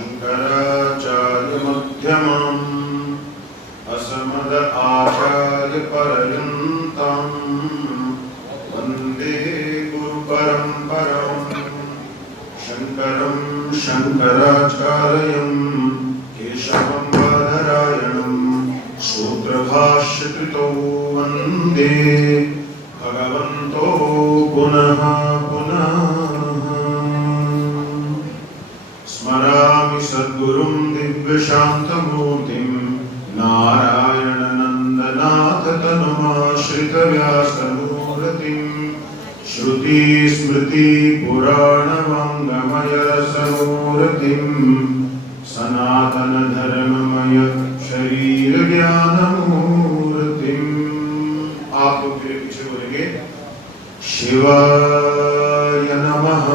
शंकराचार्यमध्यमम् असमद आचार्यपर्यन्तं वन्दे गुरुपरम्पराम्। शंकरं शंकराचार्यं केशवं बादरायणं सूत्रभाष्यकृतौ वन्दे भगवन्तो पुनः पुनः। स्मरामि सद्गुरुं दिव्यशान्तमूर्तिं नारायणनन्दनाथ तनुमाश्रितव्यासमूर्तिं श्रुतिस्मृतिपुराणवाङ्गमयरसमूर्तिं सनातनधर्ममय शरीरज्ञानमूर्तिम्। आप लोग मेरे पीछे बोलेंगे शिवाय नमः,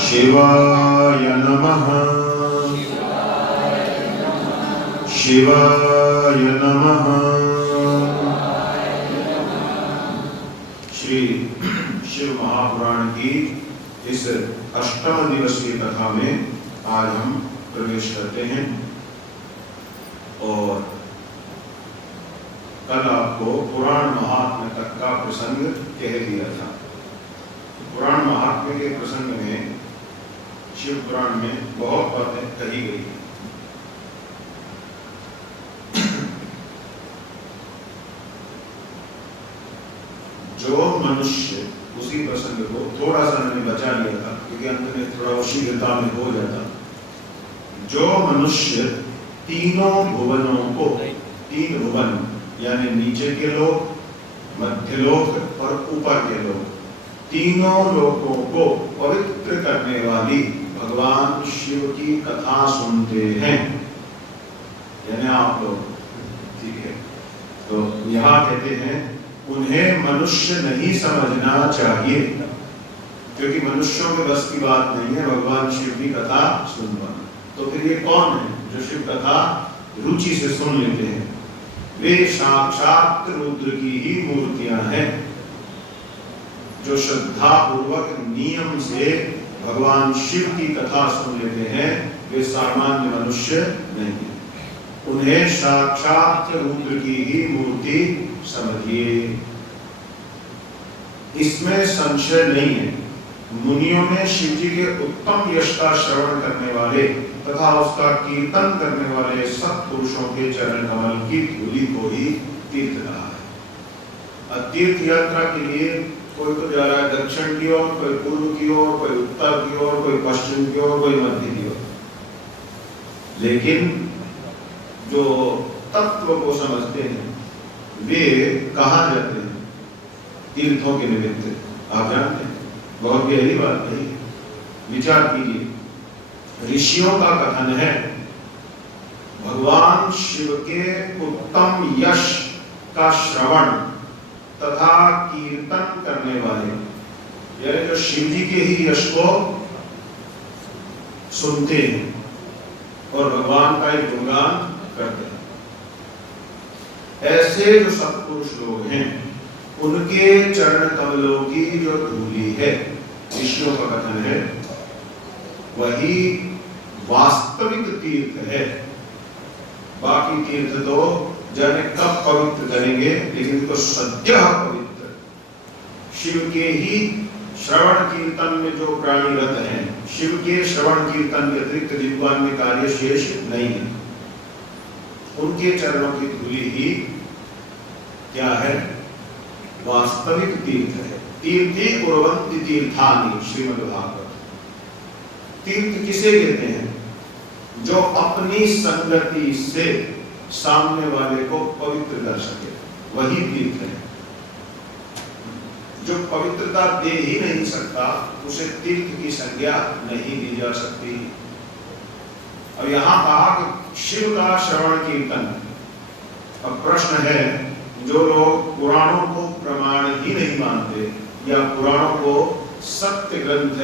शिवाय नमः, शिवाय नमः। श्री शिव महापुराण की इस अष्टम दिवसीय कथा में आज हम प्रवेश करते हैं। और कल आपको पुराण महात्म्य तक का प्रसंग कह दिया था। पुराण महात्म्य के प्रसंग में शिव पुराण में बहुत बातें कही गई हैं। जो मनुष्य, उसी प्रसंग को थोड़ा सा मैंने बचा लिया था क्योंकि अंत में थोड़ा शीघ्रता में हो जाता। जो मनुष्य तीनों भुवनों को, तीन भुवन यानी नीचे के लोक, मध्य लोक और ऊपर के लोक, तीनों लोकों को पवित्र करने वाली भगवान शिव की कथा सुनते हैं, यानी आप लोग, ठीक है। तो यहाँ कहते हैं उन्हें मनुष्य नहीं समझना चाहिए क्योंकि मनुष्यों के बस की बात नहीं है भगवान शिव की कथा सुनना। तो फिर ये कौन है जो शिव कथा रुचि से सुन लेते हैं? वे साक्षात रुद्र की ही मूर्तियां हैं जो श्रद्धा पूर्वक नियम से भगवान शिव की कथा सुन लेते हैं। वे सामान्य मनुष्य नहीं, उन्हें साक्षात रुद्र की ही मूर्ति समझिए। इसमें संशय नहीं है। मुनियों में शिव जी के उत्तम यश का श्रवण करने वाले तथा उसका कीर्तन करने वाले सत्पुरुषों के चरण कमल की धूलि को ही तीर्थ कहा है। तीर्थ यात्रा के लिए कोई तो जा रहा है दक्षिण की ओर, कोई पूर्व की ओर, कोई उत्तर की ओर, कोई पश्चिम की ओर, कोई मध्य की ओर। लेकिन जो तत्व को समझते हैं वे कहाँ जाते हैं? तीर्थों के निमित्त। आप जानते हैं, बहुत गहरी बात कही। विचार कीजिए, ऋषियों का कथन है भगवान शिव के उत्तम यश का श्रवण तथा कीर्तन करने वाले, यानी जो शिव जी के ही यश को सुनते हैं और भगवान का एक गुणगान करते हैं, ऐसे जो सत्पुरुष लोग हैं उनके चरण कमलों की जो धूलि है, ऋषियों का कथन है, वही वास्तविक तीर्थ है। बाकी तीर्थ तो जाने कब पवित्र करेंगे, लेकिन तो सद्य पवित्र शिव के ही श्रवण कीर्तन में जो प्राणीरत हैं, शिव के श्रवण कीर्तन के अतिरिक्त जिह्वा में कार्य शेष नहीं है, उनके चरणों की धूलि ही क्या है? वास्तविक तीर्थ है। तीर्थी कुर्वन्ति तीर्थानि, श्रीमद्भागवत। तीर्थ किसे कहते हैं? जो अपनी संगति से सामने वाले को पवित्र कर सके, वही तीर्थ है। जो पवित्रता दे ही नहीं सकता उसे तीर्थ की संज्ञा नहीं दी जा सकती। अब यहां कहा कि शिव का श्रवण कीर्तन। अब प्रश्न है, जो लोग पुराणों को प्रमाण ही नहीं मानते या पुराणों को सत्य ग्रंथ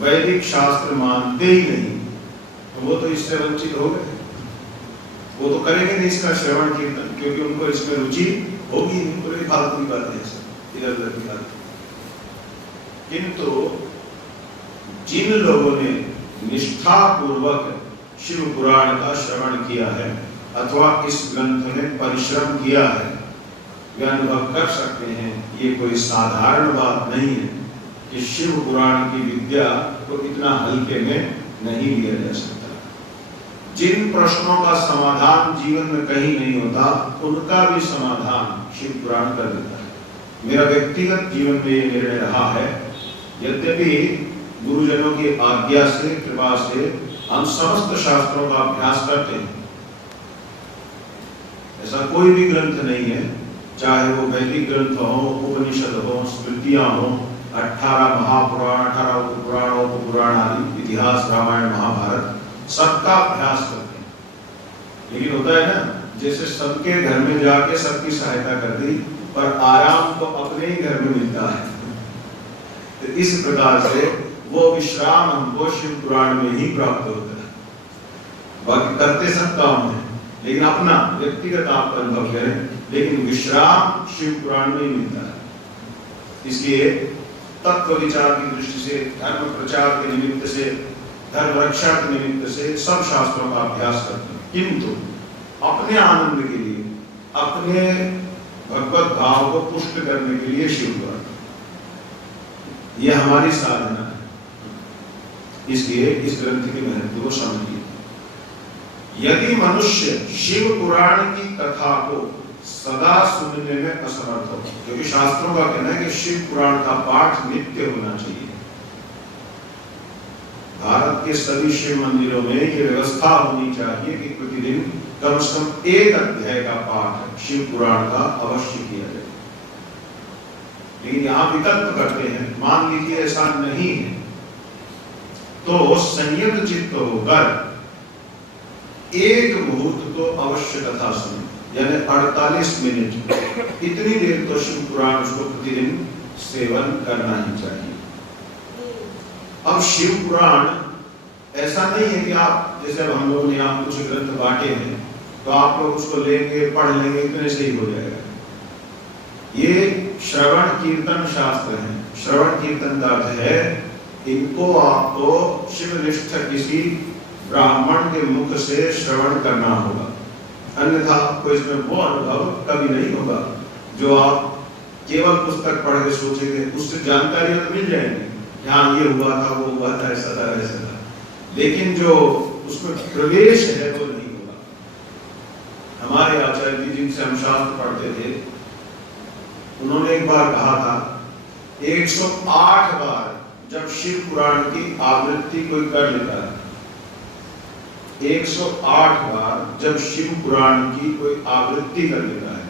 वैदिक शास्त्र मानते ही नहीं, तो वो तो इससे वंचित हो गए। वो तो करेंगे नहीं इसका श्रवण कीर्तन क्योंकि उनको इसमें रुचि होगी नहीं। पूरी फालतू की बातें हैं, इधर उधर की बात। किंतु जिन लोगों ने निष्ठा पूर्वक शिव पुराण का श्रवण किया है अथवा इस ग्रंथ में परिश्रम किया है, वे अनुभव कर सकते हैं ये कोई साधारण बात नहीं है कि शिव पुराण की विद्या को इतना हल्के में नहीं लिया जा सकता। जिन प्रश्नों का समाधान जीवन में कहीं नहीं होता, उनका भी समाधान शिव पुराण कर देता है। मेरा व्यक्तिगत जीवन में ये निर्णय रहा है, यद्यपि गुरुजनों की आज्ञा से, कृपा से हम समस्त शास्त्रों का अभ्यास करते हैं। ऐसा कोई भी ग्रंथ नहीं है, चाहे वो वैदिक ग्रंथ हो, उपनिषद हो, स्मृतियां हो, 18 महापुराण, 18 उपपुराण, उपपुराण आदि, इतिहास, रामायण, महाभारत, सबका अभ्यास करते हैं। लेकिन होता है ना, जैसे सबके घर में जाके सबकी सहायता कर दी, पर आराम तो अपने ही घर में मिलता है। तो इस प्रकार से वो विश्राम हमको शिव पुराण में ही प्राप्त होता है। बाकी करते सब काम है, लेकिन अपना व्यक्तिगत आप अनुभव करें, लेकिन विश्राम शिव पुराण में ही मिलता है। इसलिए तत्व विचार की दृष्टि से, धर्म प्रचार के निमित्त से, धर्म रक्षा के निमित्त से सब शास्त्रों का अभ्यास करते हैं, किंतु अपने आनंद के लिए, अपने भगवत भाव को पुष्ट करने के लिए शिव पुराण, यह हमारी साधना है। इसलिए इस ग्रंथ के महत्व को समझिए। यदि मनुष्य शिव पुराण की कथा को सदा सुनने में असमर्थ हो, क्योंकि शास्त्रों का कहना है कि शिव पुराण का पाठ नित्य होना चाहिए। भारत के सभी शिव मंदिरों में ये व्यवस्था होनी चाहिए कि प्रतिदिन कम से कम एक अध्याय का पाठ शिव पुराण का अवश्य किया जाए। लेकिन यहाँ विकल्प करते हैं, मान लीजिए ऐसा नहीं है, तो संयत चित्त होकर एक मुहूर्त तो अवश्य कथा सुने, यानी 48 मिनट, इतनी देर तो शिव पुराण उसको प्रतिदिन सेवन करना ही चाहिए। अब शिव पुराण ऐसा नहीं है कि आप, जैसे अब हम लोगों ने आप कुछ ग्रंथ बांटे हैं तो आप लोग उसको लेंगे, पढ़ लेंगे, इतने से ही हो जाएगा। ये श्रवण कीर्तन शास्त्र है। श्रवण कीर्तन का अर्थ है इनको आपको शिवनिष्ठ किसी ब्राह्मण के मुख से श्रवण करना होगा, अन्यथा आपको इसमें वो अनुभव कभी नहीं होगा जो आप केवल पुस्तक पढ़ के सोचेंगे। उससे जानकारी तो मिल जाएगी, यहाँ ये हुआ था, वो हुआ था, ऐसा था, ऐसा था, लेकिन जो उसमें प्रवेश है वो नहीं होगा। हमारे आचार्य जी जिनसे हम शास्त्र पढ़ते थे, उन्होंने एक बार कहा था, 108 बार जब शिव पुराण की आवृत्ति कोई कर लेता है, 108 बार जब शिव पुराण की कोई आवृत्ति कर लेता है,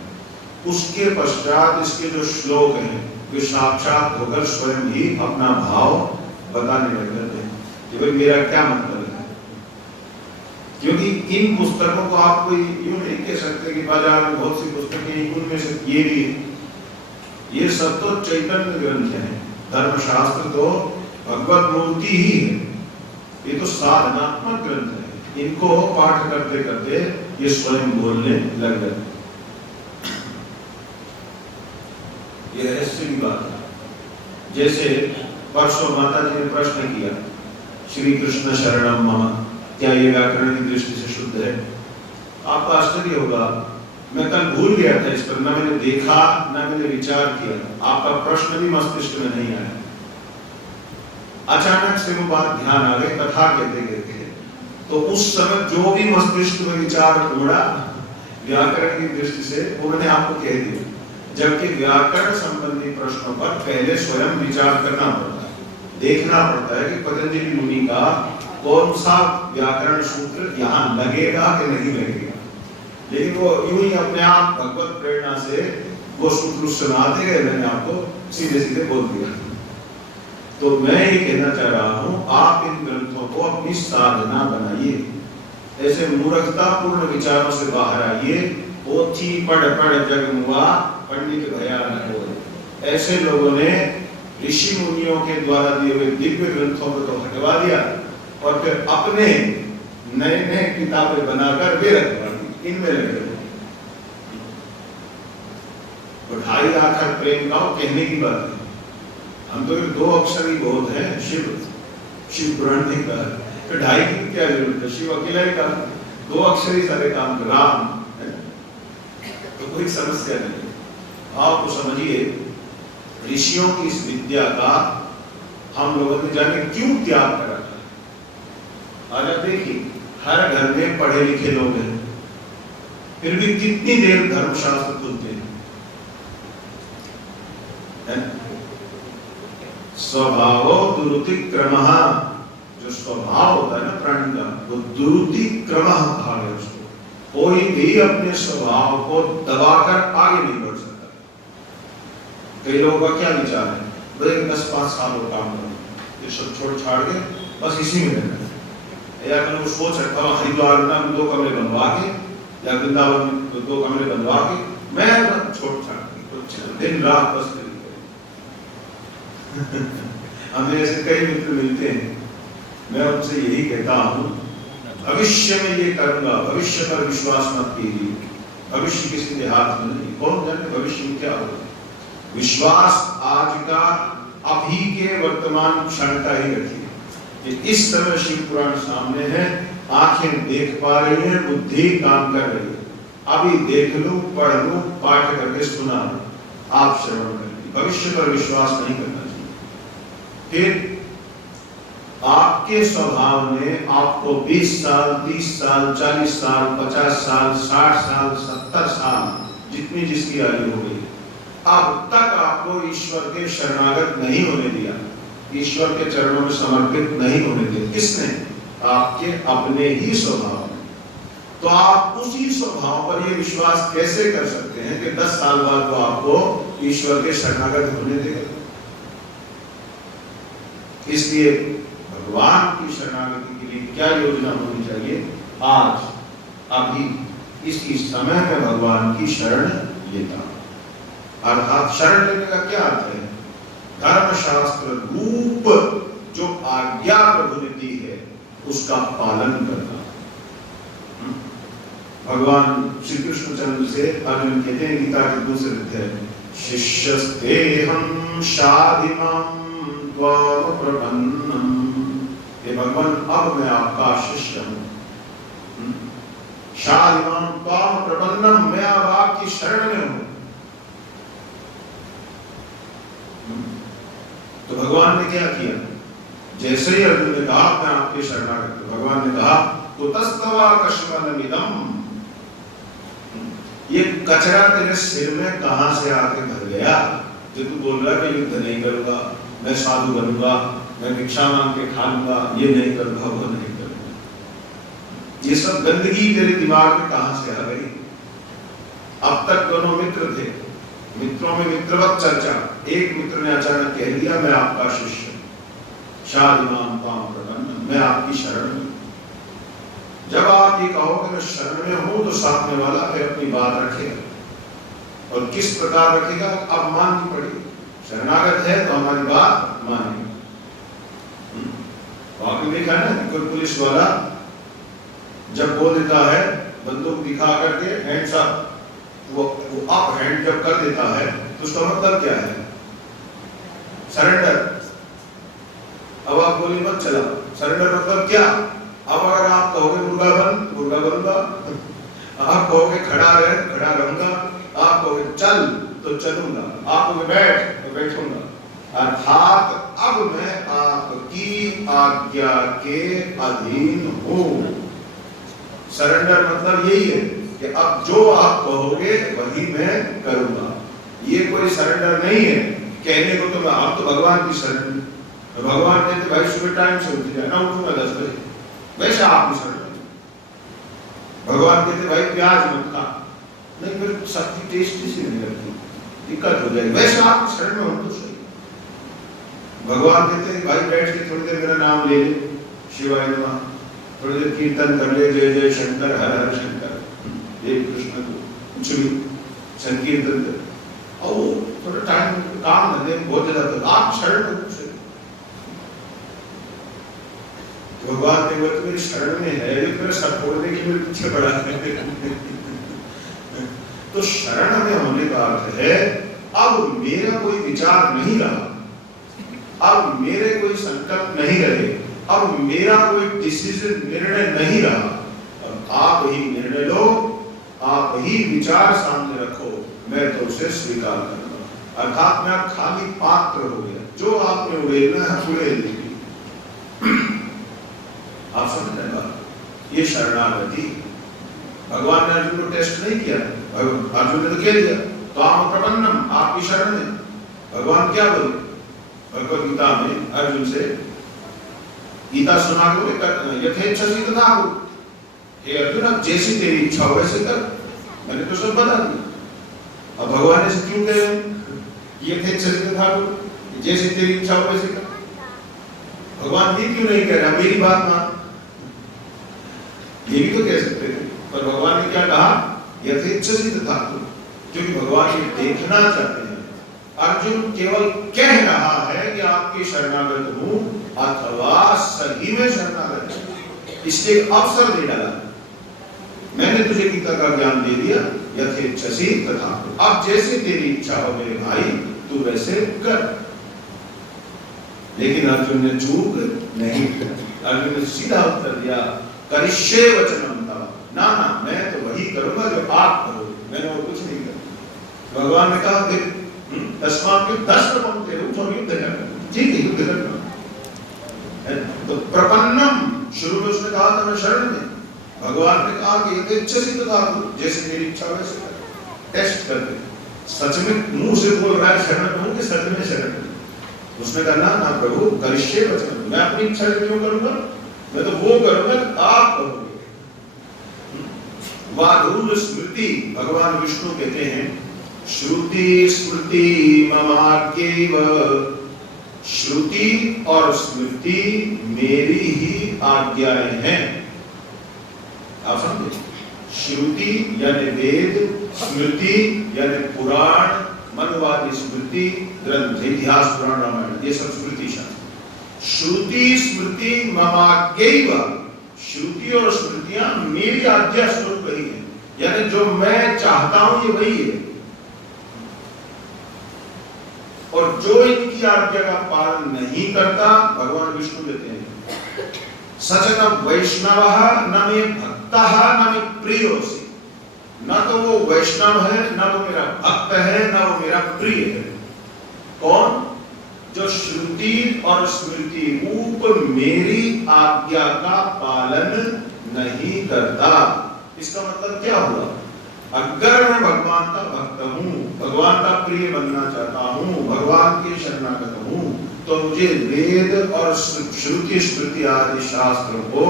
उसके पश्चात इसके जो श्लोक हैं वे साक्षात होकर स्वयं ही अपना भाव बताने लग जाते हैं कि भाई मेरा क्या मतलब है। क्योंकि इन पुस्तकों को आप कोई यूं नहीं कह सकते कि बाजार में बहुत सी पुस्तकें, उनमें से ये भी, ये सब तो चैतन्य ग्रंथ हैं। धर्मशास्त्र तो भगवत मूर्ति ही है, ये तो साधनात्मक ग्रंथ है। इनको पाठ करते करते ये स्वयं बोलने लग जाते। ये रहस्य की बात है। जैसे परसों माता जी ने प्रश्न किया, श्री कृष्ण शरणम मम, क्या ये व्याकरण की दृष्टि से शुद्ध है? आपका आश्चर्य होगा, मैं कल भूल गया था इस पर, न मैंने देखा न मैंने विचार किया, आपका प्रश्न भी मस्तिष्क में नहीं आया। अचानक से वो बात ध्यान आ गई कथा कहते कहते, तो उस समय जो भी मस्तिष्क में विचार उड़ा व्याकरण की दृष्टि से, वो मैंने आपको कह दिया। जबकि व्याकरण संबंधी प्रश्नों पर पहले स्वयं विचार करना पड़ता है, देखना पड़ता है कि पतंजलि मुनि का कौन सा व्याकरण सूत्र यहाँ लगेगा कि नहीं लगेगा। लेकिन वो यूं ही अपने आप भगवत प्रेरणा से वो सूत्र सुनाते गए, मैंने आपको सीधे सीधे बोल दिया। तो मैं ये कहना चाह रहा हूँ, आप इन ग्रंथों को अपनी साधना बनाइए। ऐसे मूर्खतापूर्ण विचारों से बाहर आइए। पोथी पढ़ पढ़ जग मुआ, पंडित भया न होए। ऐसे लोगों ने ऋषि मुनियों के द्वारा दिए हुए दिव्य ग्रंथों को तो हटवा दिया और फिर अपने नए नए किताबें बनाकर वे रखवा दी, इनमें लगे। तो 2.5 लाख प्रेम का कहने की बात है। हम तो 2 अक्षर ही बहुत है, शिव। शिव पुराण ने कहा। तो 2.5 की क्या जरूरत है, शिव अकेला ही काम, 2 अक्षर ही सारे काम कर, राम है? तो कोई समस्या नहीं। आप तो समझिए ऋषियों की इस विद्या का हम लोगों ने जाने क्यों त्याग करा था। आज आप देखिए हर घर में पढ़े लिखे लोग हैं, फिर भी कितनी देर धर्मशास्त्र खुलते हैं, है? स्वभाव दुरुतिक्रम, जो स्वभाव होता है ना प्राणी का, वो दुरुतिक्रम कहा है उसको। कोई भी अपने स्वभाव को दबाकर आगे नहीं बढ़ सकता। कई लोगों का क्या विचार है, भाई 10-5 साल और काम करो, ये सब छोड़ छाड़ के बस इसी में रहना है। या कल वो सोच रखा हूँ हरिद्वार में 2 कमरे बनवा के, या वृंदावन में 2 कमरे बनवा के मैं छोड़ छाड़ के दिन रात बस हमें ऐसे कई मित्र मिलते हैं, मैं उनसे यही कहता हूँ भविष्य में ये करूंगा, भविष्य पर विश्वास मत कीजिए, भविष्य किसी के हाथ में नहीं, कौन जाने भविष्य में क्या होगा। विश्वास आज का अभी के वर्तमान क्षण का ही रखिए कि इस समय शिव पुराण सामने है, आंखें देख पा रही हैं, बुद्धि काम कर रही है, अभी देख लूं, पढ़ लूं, पाठ करके सुना लूं, आप श्रवण करिए, भविष्य पर विश्वास नहीं करना चाहिए। फिर आपके स्वभाव ने आपको 20 साल, 30 साल, 40 साल, 50 साल, 60 साल, 70 साल, जितनी जिसकी आयु हो गई, अब तक आपको ईश्वर के शरणागत नहीं होने दिया, ईश्वर के चरणों में समर्पित नहीं होने दिया। किसने? आपके अपने ही स्वभाव में। तो आप उसी स्वभाव पर ये विश्वास कैसे कर सकते हैं कि 10 साल बाद वो आपको ईश्वर के शरणागत होने देगा? इसलिए भगवान की शरणागति के लिए क्या योजना होनी चाहिए? आज अभी इसी समय में भगवान की शरण लेता। अर्थात शरण लेने का क्या अर्थ है? धर्मशास्त्र रूप जो आज्ञा प्रभु ने दी है उसका पालन करना। भगवान श्री कृष्णचंद्र से अर्जुन कहते हैं गीता के दूसरे अध्याय में, शिष्यस्तेहं शाधिमां त्वाम प्रपन्नम, हे भगवान अब मैं आपका शिष्य हूं, शाधिमां त्वाम प्रपन्नम, मैं अब आपकी शरण में हूं। तो भगवान ने क्या किया? जैसे ही अर्जुन ने कहा मैं आपके शरणागत, भगवान ने कहा कुतस्तवा कश्मलमिदं, ये कचरा तेरे सिर में कहां से आके भर गया जो तू बोल रहा है कि युद्ध नहीं करूंगा, मैं साधु बनूंगा, मैं भिक्षा मांग के खा लूंगा, ये नहीं करूंगा, वो नहीं करूंगा। ये सब गंदगी तेरे दिमाग में कहां से आ गई? अब तक दोनों मित्र थे, मित्रों में मित्रवत चर्चा, एक मित्र ने अचानक कह दिया मैं आपका शिष्य, शाधिमां त्वाम प्रपन्नम, मैं आपकी शरण में। जब आप ये कहोगे मैं शरण में हूं तो सामने वाला फिर अपनी बात रखेगा, और किस प्रकार रखेगा अब माननी पड़ेगी। शरणागत है तो हमारी बात मानेगा। आपने देखा है ना कोई पुलिस वाला जब बोल देता है बंदूक दिखा करके हैंड्स अप, वो अप हैंड जब कर देता है तो उसका मतलब क्या है? सरेंडर। अब आप गोली मत चलाओ, सरेंडर मतलब क्या? अब अगर आप कहोगे मुर्गा बन, मुर्गा बनूंगा, आप कहोगे खड़ा रह, खड़ा रहूंगा, आप कहोगे चल तो चलूंगा, आप कहोगे बैठ तो बैठूंगा। अर्थात अब मैं आपकी आज्ञा के अधीन हूं। सरेंडर मतलब यही है कि अब जो आप कहोगे वही मैं करूंगा। ये कोई सरेंडर नहीं है कहने को तो आप तो भगवान की शरण। तो भगवान कहते भाई सुबह टाइम से उठ जाए ना, उठूंगा 10 बजे, वैसे आप शरण। भगवान कहते भाई प्याज मत खा, नहीं फिर सब्जी टेस्टी सी नहीं लगती, दिक्कत हो जाएगी, वैसे आप शरण में हो तो सही। भगवान कहते हैं भाई बैठ के थोड़ी देर मेरा नाम ले ले, शिवाय नमः, थोड़ी देर कीर्तन कर ले, जय जय शंकर, हर हर शंकर, जय कृष्ण, कुछ भी संकीर्तन कर, और थोड़ा टाइम काम न दे, बहुत ज्यादा तो आप शरण में कुछ। भगवान ने बोला मेरी शरण में है, ये तेरे सब छोड़ने की मेरे पीछे पड़ा है। तो शरण में होने का अर्थ है अब मेरा कोई विचार नहीं रहा, अब मेरे कोई संकल्प नहीं रहे, अब मेरा कोई डिसीजन निर्णय नहीं रहा, अब आप ही निर्णय लो, आप ही विचार सामने रखो, मैं तो उसे स्वीकार करूंगा। अर्थात मैं खाली पात्र हो गया, जो आपने उड़ेलना है उड़ेल ली। आप समझ रहे बात? ये शरणागति। भगवान ने अर्जुन को टेस्ट नहीं किया, अर्जुन ने तो कह दिया त्वाम प्रपन्नम, आपकी शरण में। भगवान क्या बोले भगवद गीता में अर्जुन से? गीता सुना के यथेच्छसि तथा कुरु, हे अर्जुन अब जैसी तेरी इच्छा हो वैसे कर, मैंने तो सब बता दिया। अब भगवान ने क्यों कह रहे यथेच्छसि तथा कुरु, जैसी तेरी इच्छा हो वैसे कर? भगवान ये क्यों नहीं कह रहा मेरी बात मान? ये भी तो कह सकते थे, पर भगवान ने क्या कहा? यथेच्छसि तथा कुरु, क्योंकि भगवान ये देखना चाहते हैं अर्जुन केवल कह रहा है कि आपके शरणागत हूं अथवा सही में शरणागत हूं, इसलिए अवसर दे डाला। मैंने तुझे गीता का ज्ञान दे दिया, यथेच्छसि तथा कुरु, अब जैसे तेरी इच्छा हो मेरे भाई तू वैसे कर। लेकिन अर्जुन ने चूक नहीं किया, अर्जुन ने सीधा उत्तर दिया करिष्ये वचनम तव, ना ना मैं तो वही करूंगा जो आप करो, मैंने और कुछ नहीं किया। भगवान ने कहा फिर तस्मात् के 10 पंक्ति उठो युद्ध करना, ठीक है युद्ध करना। तो प्रपन्नम शुरू में उसने कहा था मैं शरण में, भगवान ने कहा कि यथेच्छसि तथा कुरु, जैसे मेरी इच्छा वैसे कर। टेस्ट करते सच में मुंह से बोल रहा है शरण में कि सच में शरण में? उसने कहा ना प्रभु करिष्ये वचनम, मैं अपनी इच्छा क्यों करूंगा, मैं तो वो करूंगा आप करोगे। वादुर स्मृति, भगवान विष्णु कहते हैं श्रुति स्मृति ममार्गेव, श्रुति और स्मृति मेरी ही आज्ञाएं हैं। आप समझे? श्रुति यानी वेद, स्मृति यानी पुराण, मनवादी स्मृति ग्रंथ, इतिहास पुराण रामायण, ये सब स्मृति शास्त्र। श्रुति स्मृति ममाज्ञैव, श्रुति और स्मृतियां मेरी आज्ञा स्वरूप ही है, यानी जो मैं चाहता हूं ये वही है, और जो इनकी आज्ञा का पालन नहीं करता भगवान विष्णु कहते हैं सच न वैष्णवः न मे भक्तः न मे प्रियोऽसि, न तो वो वैष्णव है, न वो मेरा भक्त है, न वो मेरा प्रिय है। कौन? जो श्रुति और स्मृति रूप मेरी आज्ञा का पालन नहीं करता। इसका मतलब क्या हुआ? अगर मैं भगवान का भक्त हूं, भगवान का प्रिय बनना चाहता हूं, भगवान के शरणागत हूं, तो मुझे वेद और श्रुति स्मृति आदि शास्त्रों को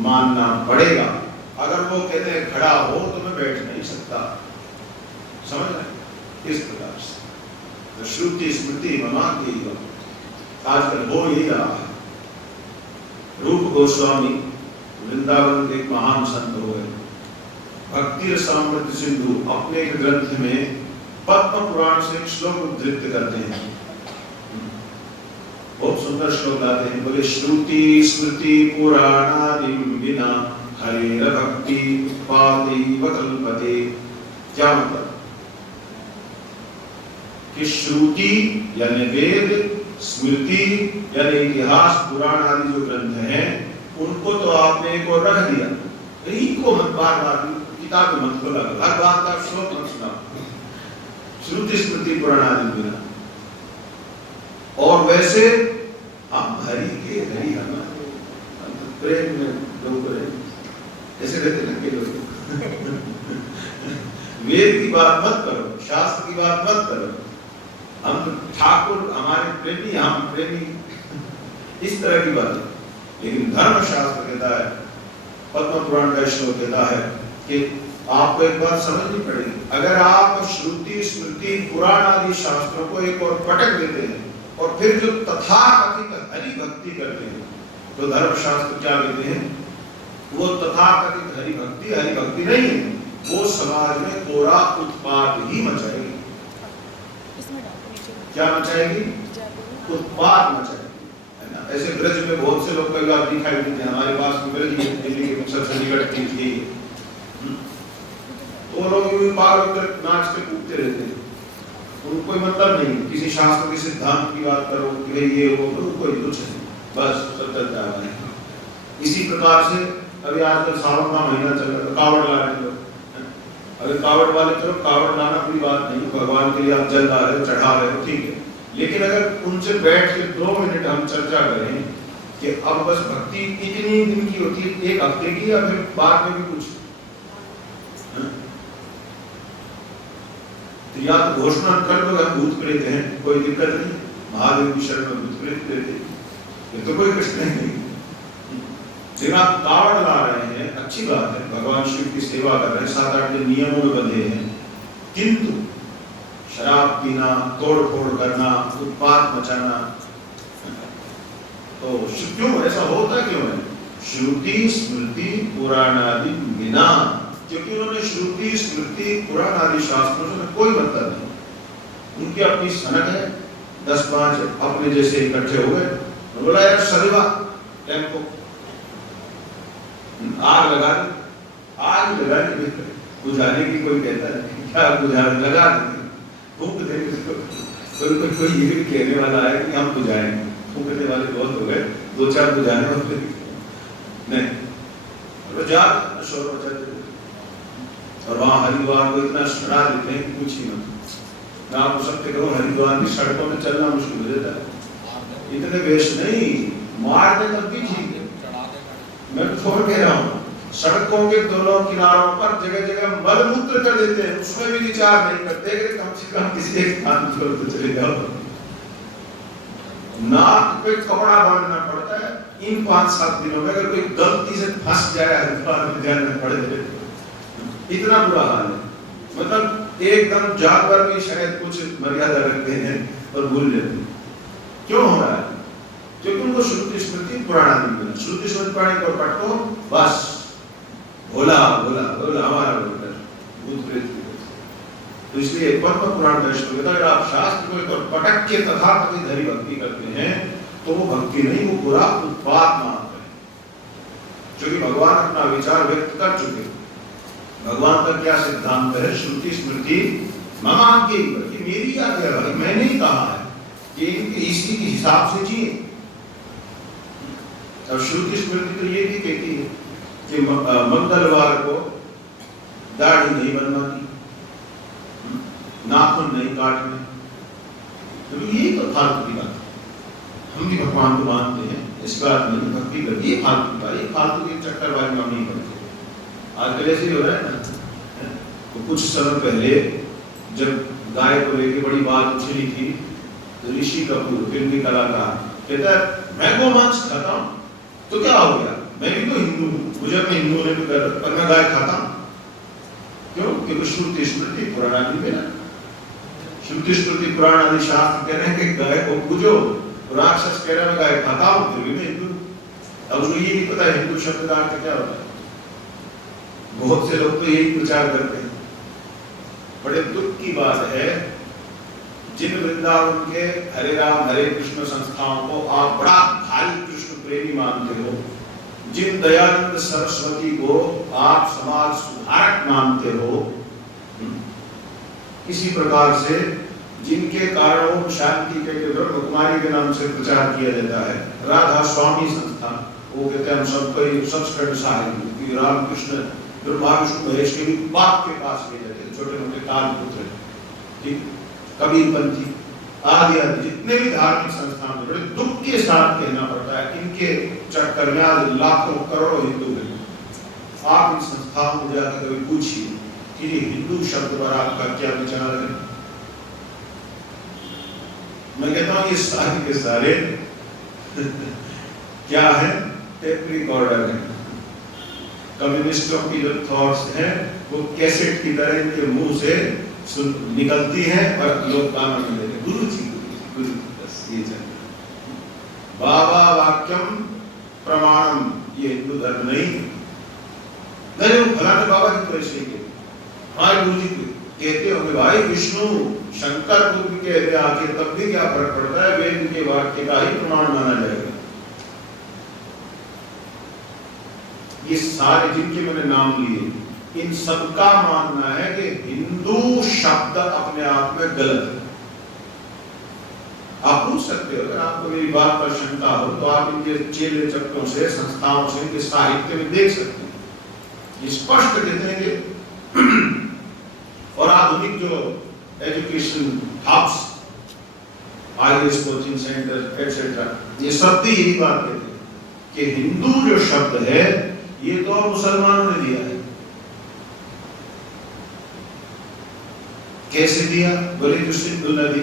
मानना पड़ेगा। अगर वो कहते हैं खड़ा हो तो मैं बैठ नहीं सकता। समझ रहे? इस प्रकार से तो श्रुति स्मृति ममाज्ञैव आजकल हो ही रहा है। रूप गोस्वामी वृंदावन के एक महान संत हो गए, भक्ति सामर्थ्य सिंधु अपने एक ग्रंथ में पद्म पुराण से एक श्लोक उद्धृत करते हैं, बहुत सुंदर श्लोक लाते हैं। बोले श्रुति स्मृति पुराणादि बिना हरेर भक्ति उत्पादि वकल्पते। क्या मतलब? कि श्रुति यानी वेद, स्मृति यानी इतिहास पुराण आदि जो ग्रंथ हैं उनको तो आपने एक और रख दिया, इनको मत बार बार किताब में मत खोला, हर बात का श्लोक मत सुना, श्रुति स्मृति पुराण आदि बिना। और वैसे हम हरि के हरि हना प्रेम में लोग ऐसे रहते ना के लोग वेद की बात मत करो, शास्त्र की बात मत करो, हम तो ठाकुर हमारे प्रेमी, हम प्रेमी, इस तरह की बात है। लेकिन धर्म शास्त्र कहता है, पद्म पुराण का श्लोक कहता है कि आपको एक बात समझनी पड़ेगी। अगर आप श्रुति स्मृति पुराण आदि शास्त्रों को एक और पटक देते हैं और फिर जो तथाकथित हरि भक्ति करते हैं, तो धर्म शास्त्र क्या कहते हैं? वो तथाकथित हरि भक्ति नहीं है, वो समाज में कोरा उत्पात ही मचाएगी। क्या मचाएगी? उत्पात मचाएगी, है ना। ऐसे ब्रज में बहुत से लोग कई बार दिखाई देते हैं, हमारे पास में ब्रज में दिल्ली के सबसे निकट थी, तो लोग पागल कर नाच के कूदते रहते हैं, उनको कोई मतलब नहीं, किसी शास्त्र के सिद्धांत की बात करो कि ये वो, कोई कुछ नहीं, बस सब चलता है। इसी प्रकार से अभी आजकल सावन का महीना चल रहा है तो कावड़ ला रहे लोग। अगर कावड़ वाले चलो कावड़ लाना कोई बात नहीं, भगवान के लिए आप जल ला रहे हो, चढ़ा रहे हो, ठीक है। लेकिन अगर उनसे बैठ के 2 मिनट हम चर्चा करें कि अब बस भक्ति कितनी दिन की होती है, 1 हफ्ते की या फिर बाद में भी कुछ, तो या तो घोषणा कर दो भूत प्रेत हैं, कोई दिक्कत नहीं, महादेव की शरण में भूत प्रेत देते, ये तो कोई प्रश्न नहीं। लेकिन आप कावड़ ला रहे हैं, अच्छी बात है, भगवान शिव की सेवा कर रहे हैं, 7-8 दिन नियमों में बंधे हैं, किंतु शराब पीना, तोड़ फोड़ करना, उत्पात मचाना, तो क्यों ऐसा होता क्यों है? श्रुति स्मृति पुराण आदि बिना, क्योंकि उन्होंने श्रुति स्मृति पुराण आदि शास्त्रों से कोई मतलब नहीं, उनकी अपनी सनक है, 10-5 अपने जैसे इकट्ठे हो गए, बोला यार सरिवा टेम्पो आग लगा दी, आग लगा दी, बुझाने की कोई कहता नहीं, क्या बुझाने लगा देंगे, फूंक देंगे, कोई ये भी कहने वाला है कि हम बुझाएंगे, फूंकने वाले बहुत हो गए, 2-4 बुझाने वाले नहीं, और शोर मचा देते, और वहां हरिद्वार को इतना सड़ा देते हैं कि कुछ ही मत, मैं आपको सत्य कहूं हरिद्वार की सड़कों में चलना मुश्किल हो जाता है, इतने वेश नहीं, मारने तक भी ठीक है, मैं थोड़ा कह रहा हूँ, सड़कों के दोनों किनारों पर जगह जगह मलमूत्र कर देते हैं, उसमें भी विचार नहीं करते कि कम से कम किसी एक स्थान पर तो चले जाओ, नाक पे कपड़ा बांधना पड़ता है, इन 5-7 दिनों में अगर कोई गलती से फंस जाए हरिद्वार में जाना पड़े, इतना बुरा हाल है, मतलब एकदम जानवर भी शायद कुछ मर्यादा रखते हैं और भूल जाते हैं, क्यों हो रहा है? क्योंकि उनको श्रुति स्मृति पुराण नहीं मिला, श्रुति स्मृति पुराण को पढ़ो बस भोला भोला भोला हमारा बोलकर भूत प्रेत, तो इसलिए पद्म पुराण दर्शन में अगर आप शास्त्र को पटक के तथाकथित हरि भक्ति करते हैं तो वो भक्ति नहीं, वो पूरा उत्पात मात्र है, क्योंकि भगवान अपना विचार व्यक्त कर चुके, भगवान का क्या सिद्धांत है? श्रुति स्मृति ममान की मेरी आज्ञा है, मैंने ही कहा है कि इसी के हिसाब से जिए। अब श्रुति स्मृति तो ये भी कहती है कि मंगलवार को दाढ़ी नहीं बनवानी, नाखून नहीं काटने, तो यही तो फालतू की बात है, हम भी भगवान को मानते हैं, इस बात नहीं भक्ति कर, ये फालतू की बात, ये फालतू की चक्करबाजी में नहीं करते। आजकल ऐसे ही हो रहा है ना, तो कुछ समय पहले जब गाय को लेके बड़ी बात उछली थी तो ऋषि कपूर फिल्मी कलाकार कहता है मैं गोमांस खाता हूँ तो क्या हो गया, मैं भी तो हिंदू हूँ, मुझे अपने हिंदू ने भी कर, पर मैं गाय खाता हूँ, क्यों? क्योंकि श्रुति स्मृति पुराण आदि में ना, श्रुति स्मृति पुराण आदि शास्त्र कह रहे हैं कि गाय को पूजो, राक्षस कह रहा है मैं गाय खाता हूँ फिर भी मैं हिंदू। अब उसको ये नहीं पता हिंदू शब्द का अर्थ क्या होता है, बहुत से लोग तो यही प्रचार करते हैं। बड़े दुख की बात है, जिन वृंदावन के हरे राम हरे कृष्ण संस्थाओं को आप बड़ा भारी कृष्ण प्रेमी मानते हो, जिन दयानंद सरस्वती को आप समाज सुधारक मानते हो, किसी प्रकार से जिनके कारणों शांति के ब्रह्म कुमारी के नाम से प्रचार किया जाता है, राधा स्वामी संस्था, वो कहते हैं हम सबको सबसे सहाय रामकृष्ण ब्रह्मा विष्णु महेश के भी बाप के पास ले जाते थे, छोटे मोटे काल पुत्र, ठीक, कबीरपंथी आदि आदि जितने भी धार्मिक संस्थान में बड़े दुख के साथ कहना पड़ता है, इनके चक्कर में आज लाखों करोड़ों हिंदू हैं। आप इन संस्थाओं में जाकर कभी पूछिए कि हिंदू शब्द पर आपका क्या विचार है। मैं कहता हूँ ये सारे के सारे क्या है, टेप रिकॉर्डर है, कम्युनिस्टों की जो थॉट्स हैं वो कैसेट की तरह इनके मुंह से निकलती है और लोग काम में लेते हैं, गुरु जी बस ये चाहिए, बाबा वाक्यम प्रमाणम, ये हिंदू धर्म नहीं। नहीं फलाने बाबा जी तो ऐसे ही हमारे गुरु जी कहते होंगे भाई विष्णु शंकर को भी कहते आके तब भी क्या फर्क पड़ता है, वेद के वाक्य का ही प्रमाण माना जाएगा। ये सारे जिनके मैंने नाम लिए, इन सबका मानना है कि हिंदू शब्द अपने आप में गलत है। आप पूछ सकते हो, अगर आपको मेरी भी बात पर शंका हो तो आप इनके चेले चक्रों से, संस्थाओं से, इनके साहित्य में देख सकते हैं, ये स्पष्ट कहते हैं कि और आधुनिक जो education hubs, IAS coaching centre etcetera, ये सब भी यही बात कहते हैं कि हिंदू जो शब्द है ये तो मुसलमानों ने दिया है। कैसे दिया? बोले जो सिंधु नदी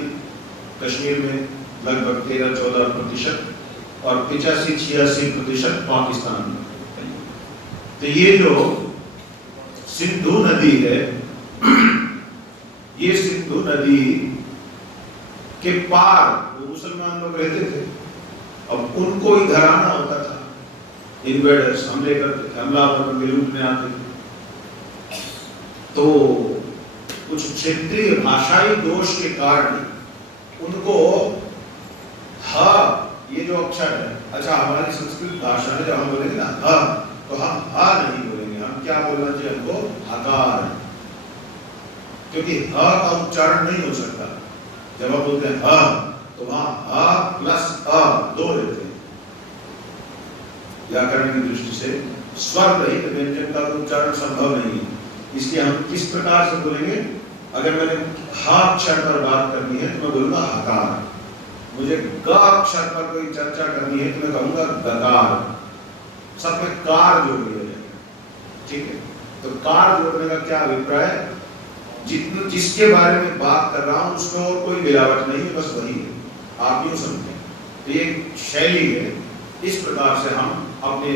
कश्मीर में लगभग 13-14% और 85-86% पाकिस्तान में। तो ये जो सिंधु नदी है, ये सिंधु नदी के पार वो मुसलमान लोग रहते थे। अब उनको इधर आना होता था, इन्वेडर्स हमले करते थे, हमलावर लूटने आते थे। तो कुछ क्षेत्रीय भाषाई दोष के कारण उनको ह, ये जो अक्षर है, अच्छा हमारी संस्कृत भाषा में जब हम बोलेंगे ना ह, तो हम ह नहीं बोलेंगे, हम क्या बोलना चाहिए? हमको हकार, क्योंकि ह का उच्चारण नहीं हो सकता। जब हम बोलते हैं ह, तो वहां ह प्लस अ दो रहते हैं। व्याकरण की दृष्टि से स्वर रहित व्यंजन का उच्चारण संभव नहीं है। इसलिए हम किस प्रकार से बोलेंगे? अगर मैंने ह अक्षर पर बात करनी है तो मैं बोलूंगा हकार, मुझे ग अक्षर पर कोई चर्चा करनी है तो मैं कहूंगा गकार। सब में कार जोड़ दिया जाएगा, ठीक है? तो कार जोड़ने का क्या अभिप्राय? जिसके बारे में बात कर रहा हूं उसमें और कोई मिलावट नहीं है, बस वही है, आप यूं समझें। तो ये शैली है, इस प्रकार से हम अपने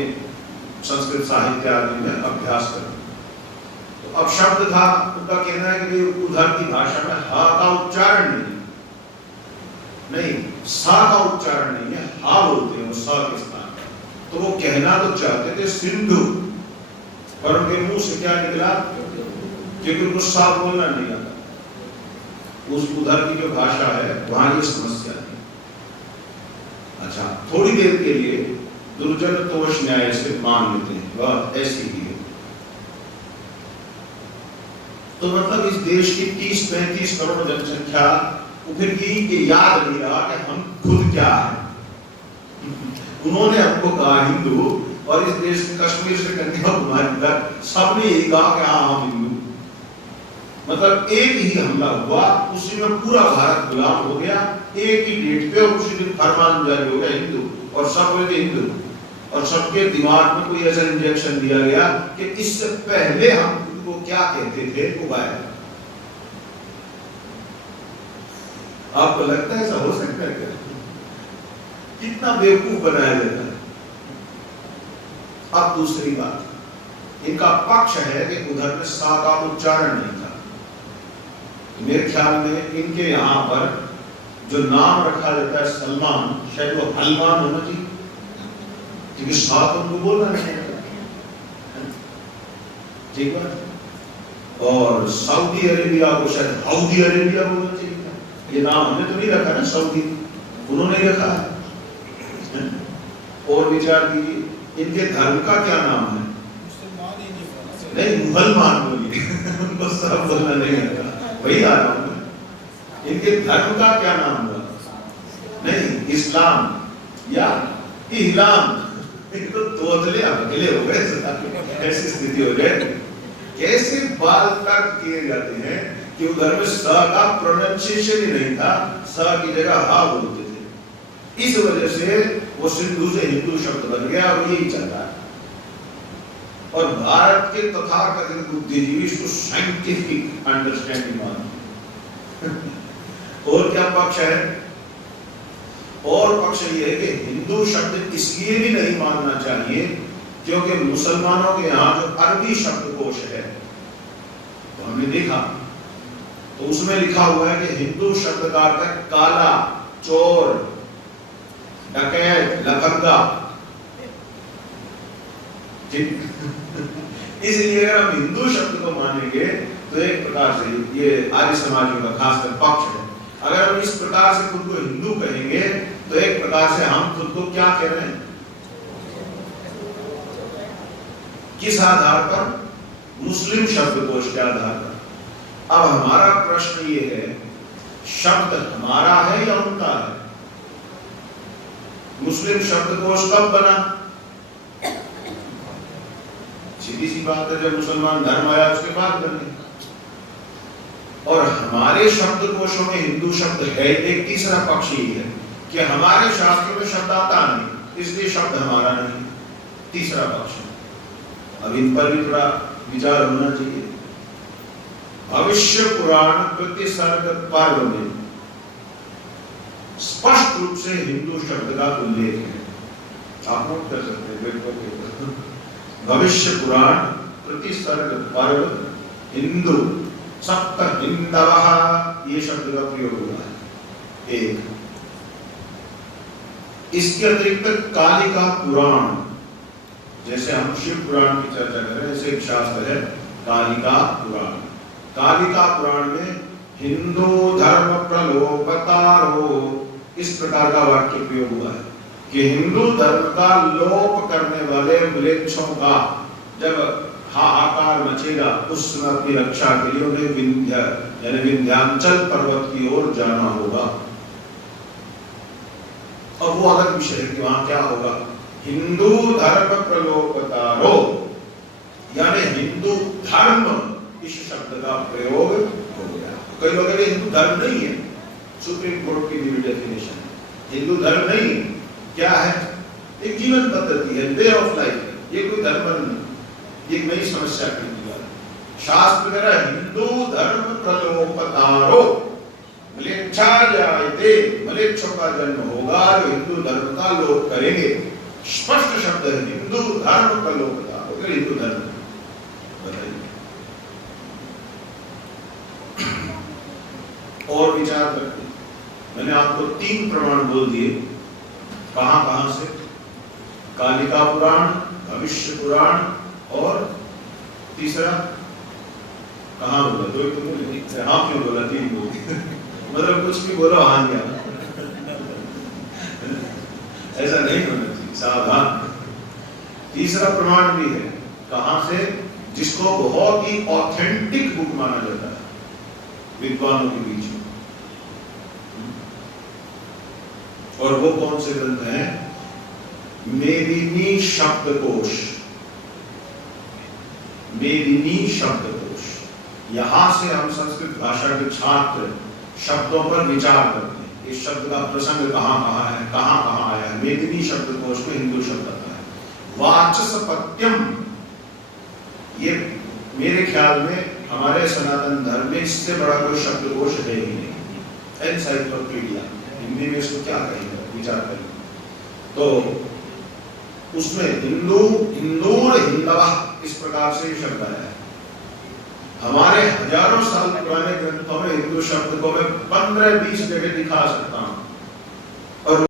संस्कृत साहित्य आदि में अभ्यास करें। तो अब शब्द था, उनका कहना है कि उधर की भाषा में हा का उच्चारण नहीं, सा का उच्चारण नहीं है, हा बोलते हैं वो सा के स्थान पर। तो वो कहना तो चाहते थे सिंधु, पर उनके मुंह से क्या निकला? क्योंकि उनको सा बोलना नहीं आता। उस उधर की जो भाषा है वहां ये समस्या थी। अच्छा, थोड़ी देर के लिए दुर्जन तोष न्याय से मान लेते हैं, वह ऐसी ही है। तो मतलब इस देश की 30-35 करोड़ जनसंख्या को फिर ये याद नहीं रहा कि हम खुद क्या है। उन्होंने हमको कहा हिंदू, और इस देश में कश्मीर से कन्याकुमारी तक सबने यही कहा कि हाँ हम हिंदू। मतलब एक ही हमला हुआ, उसी में पूरा भारत गुलाम हो गया एक ही डेट पे, और उसी दिन फरमान जारी हो गया हिंदू, और सब बोले हिंदू। और सबके दिमाग में कोई ऐसा इंजेक्शन दिया गया कि इससे पहले हम उनको क्या कहते थे वो गायब। आपको लगता है ऐसा हो सकता है क्या? कितना बेवकूफ बनाया जाता है। अब दूसरी बात, इनका पक्ष है कि उधर में सा का उच्चारण नहीं था। मेरे ख्याल में इनके यहाँ पर जो नाम रखा जाता है सलमान, शायद वो हलमान होना चाहिए, क्योंकि सा तो उनको बोलना नहीं आता, ठीक है? और सऊदी अरेबिया को शायद हाउदी अरेबिया बोलना चाहिए था। ये नाम हमने तो नहीं रखा ना, सऊदी उन्होंने रखा है। और विचार कीजिए, इनके धर्म का क्या नाम है? नहीं, मुसलमान बोलिए, उनको सब बोलना नहीं आता, वही आ रहा हूं। इनके धर्म का क्या नाम हुआ? नहीं, इस्लाम या इस्लाम। तो तोतले अकेले हो गए, ऐसी स्थिति हो गई। कैसे बाल तक किए जाते हैं कि उधर में स का प्रोनाउंसिएशन ही नहीं था, स की जगह हा बोलते थे। इस वजह से वो सिंधु से हिंदू शब्द बन गया, और यही चल रहा है। और भारत के तथाकथित बुद्धिजीवी इसको साइंटिफिक अंडरस्टैंडिंग मानते। और क्या पक्ष है? और पक्ष ये है कि हिंदू शब्द इसलिए भी नहीं मानना चाहिए क्योंकि मुसलमानों के यहाँ जो अरबी शब्दकोश है, तो हमने देखा, तो उसमें लिखा हुआ है कि हिंदू शब्द का अर्थ है काला, चोर, डकैत, लफंगा। ठीक। इसलिए अगर हम हिंदू शब्द को मानेंगे तो एक प्रकार से ये आर्य समाजों का खासकर पक्ष है। अगर हम इस प्रकार से खुद को हिंदू कहेंगे तो एक प्रकार से हम खुद को क्या कह रहे हैं? किस आधार पर? मुस्लिम शब्दकोश के आधार पर। अब हमारा प्रश्न ये है, शब्द हमारा है या उनका है? मुस्लिम शब्दकोश कब बना? सीधी सी बात है, जब मुसलमान धर्म आया उसके बाद बने। और हमारे शब्दकोशों में हिंदू शब्द है, एक तीसरा पक्ष ही है कि हमारे शास्त्रों में शब्द आता नहीं, इसलिए शब्द हमारा नहीं। तीसरा पक्ष, अब इन पर भी थोड़ा विचार होना चाहिए। भविष्य पुराण प्रतिसर्ग पर्व में स्पष्ट रूप से हिंदू शब्द का उल्लेख है, आप नोट कर सकते हैं। भविष्य पुराण प्रतिसर्ग पर्व हिंदू सप्त हिंदवः, ये शब्द का प्रयोग हुआ है। एक, इसके अतिरिक्त कालिका पुराण, जैसे हम शिव पुराण की चर्चा कर रहे हैं, ऐसे एक शास्त्र है कालिका पुराण। कालिका पुराण में हिंदू धर्म प्रलोभतारो, इस प्रकार का वाक्य प्रयोग हुआ है कि हिंदू धर्म का लोप करने वाले म्लेच्छों का जब हाहाकार मचेगा, उस समय अपनी रक्षा के लिए उन्हें विंध्य यानी विंध्यांचल पर्वत की ओर जाना होगा। और वो अलग विषय है कि वहां क्या होगा। हिंदू धर्म प्रलोभतारो यानी हिंदू धर्म, इस शब्द का प्रयोग हो गया। कई लोग कहते हिंदू धर्म नहीं है, सुप्रीम कोर्ट की डेफिनेशन, हिंदू धर्म नहीं है, क्या है? एक जीवन पद्धति है, वे ऑफ लाइफ, ये कोई धर्म नहीं, ये नई समस्या की है। शास्त्र कह रहा है हिंदू धर्म प्रलोभतारो, म्लेच्छा जायते, म्लेच्छों का जन्म होगा जो हिंदू धर्म का लोप करेंगे। स्पष्ट शब्द है हिंदू धर्म प्रलोभतारो, हिंदू धर्म। बताइए और विचार करते, मैंने आपको 3 प्रमाण बोल दिए, कहां कहां से? कालिका पुराण, भविष्य पुराण और तीसरा कहां बोला? 2 तो बोले, हाँ क्यों बोला? 3 बोल मतलब कुछ भी बोलो हाँ क्या, ऐसा नहीं होना चाहिए, सावधान। तीसरा प्रमाण भी है, कहां से? जिसको बहुत ही ऑथेंटिक बुक माना जाता है विद्वानों के बीच में, और वो कौन से ग्रंथ हैं? मेदिनी शब्दकोश। मेदिनी शब्दकोश, यहां से हम संस्कृत भाषा के छात्र शब्दों पर विचार करते हैं, इस शब्द का प्रसंग कहां कहां है, कहां कहां आया है। मेदिनी शब्दकोश में हिंदू शब्द आता है। वाचस्पत्यम, ये मेरे ख्याल में हमारे सनातन धर्म में इससे बड़ा कोई शब्दकोश है ही नहीं। एनसाइक्लोपीडिया, हिंदी में इसको क्या कहेंगे, विचार करेंगे। तो उसमें हिंदू, हिंदूर, हिंदवा, इस प्रकार से शब्द आया है। हमारे हजारों साल पुराने ग्रंथों में हिंदू शब्द को मैं 15-20 जगह दिखा सकता हूं। और